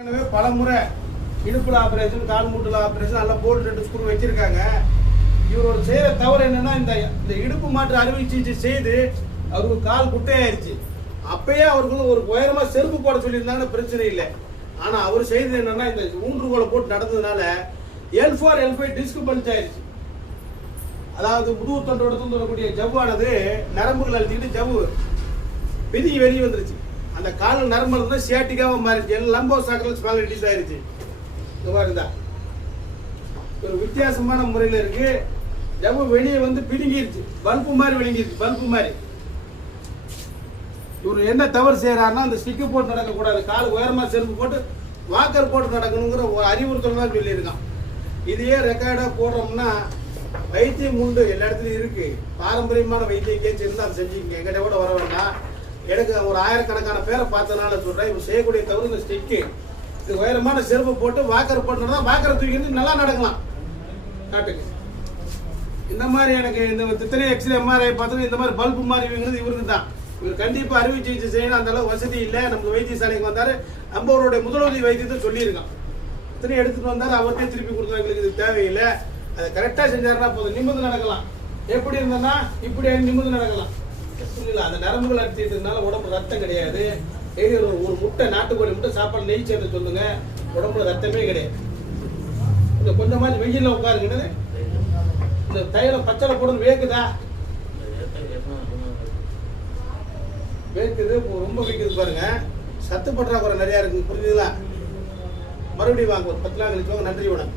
பல முறை இடுப்புல ஆபரேஷன், கால் மூட்டுல ஆபரேஷன், நல்லா போல்ட் 2 ஸ்க்ரூ வச்சிருக்காங்க. இவரோட செய்யற தவறு என்னன்னா, இந்த இடுப்பு மாற்று அறுவை சிகிச்சை செய்து அவருக்கு கால் குட்டையாயிருச்சு. அப்பயே அவருக்கு ஒரு உயரமா செருப்பு போட சொல்லியிருந்தாங்கன்னா பிரச்சனை இல்லை. ஆனா அவர் செய்தது என்னன்னா, இந்த ஊன்றுகோலை போட்டு நடந்ததுனால L4 L5 டிஸ்க் பஞ்ச் ஆயிருச்சு. அதாவது முதுகு தண்டோட தூண்டக்கூடிய ஜவ்வானது நரம்புகள் அழுத்திட்டு ஜவ்வு பிதுங்கி வெளியே வந்துருச்சு. அந்த கால் நரம்பு சியாட்டிக்காக மாறிடுச்சு. லம்போ சாக்கரல் ஸ்பாங்கடைட்டிஸ் ஆயிருச்சு. இந்த மாதிரி தான் ஒரு வித்தியாசமான முறையில் இருக்கு. ஜவ்வு வெளியே வந்து பிடுங்கிருச்சு, பல்பு மாதிரி விளங்கிருச்சு, பல்பு மாதிரி. இவர் என்ன தவறு செய்யறாருன்னா, அந்த ஸ்டிக்கு போட்டு நடக்கக்கூடாது, கால் உயரமா செருப்பு போட்டு வாக்கர் போட்டு நடக்கணுங்கிற ஒரு அறிவுறுத்தல் தான் சொல்லியிருக்கான். இதையே ரெக்கார்டா போடுறோம்னா வைத்தியம் உண்டு, எல்லா இடத்துலையும் இருக்கு. பாரம்பரியமான வைத்தியம் கேச்சு இருந்தால் அதை செஞ்சுக்கங்க. எங்கிட்ட கூட வர வேண்டாம். எனக்கு ஒரு ஆயிரக்கணக்கான பேரை பார்த்தனால சொல்றேன், இவர் செய்யக்கூடிய தவறு இந்த ஸ்டிக்கு. இது உயரமான செருப்பு போட்டு வாக்கர் போட்டுனா வாக்கரை தூக்கி நல்லா நடக்கலாம் நாட்டுக்கு. இந்த மாதிரி எனக்கு இந்த தித்தனை எக்ஸ்ரே எம்ஆர்ஐ பார்த்தோம், இந்த மாதிரி பல்பு மாதிரி இவருக்கு தான். இவர் கண்டிப்பா அறுவை சிகிச்சை செய்யணும், அந்த அளவுக்கு வசதி இல்லை. நமக்கு வைத்தியசாலைக்கு வந்தாரு, நம்ம அவருடைய முதலுதவி வைத்தியத்தை சொல்லியிருக்கான். இத்தனை எடுத்துட்டு வந்தாரு, அவர்கிட்ட திருப்பி கொடுத்தோம். எங்களுக்கு இது தேவையில்லை, அதை கரெக்டா செஞ்சாருன்னா போதும், நிமிர்ந்து நடக்கலாம். எப்படி இருந்தோம்னா இப்படி நிமிர்ந்து நடக்கலாம். புரியல, அந்த நரம்புகள் அடிச்சிட்டதுனால உடம்பு ரத்தம் கிடையாது. ஒரு முட்டை, நாட்டுக்கோழி முட்டை சாப்பாடு நெய் சேர்த்து சொல்லுங்க, உடம்புல ரத்தமே கிடையாது. இந்த கொஞ்சமாதிரி வெயில உட்காருங்கிறது, இந்த தைலம் பச்சளை போடுறது வேக்குதா? வேக்குது, ரொம்ப வேக்குது பாருங்க. சத்து பற்றாக்குறை நிறைய இருக்கு, புரிஞ்சுங்களா? மறுபடியும் வாங்க, ஒரு 10 நாள் கழிச்சு வாங்க. நன்றி, வணக்கம்.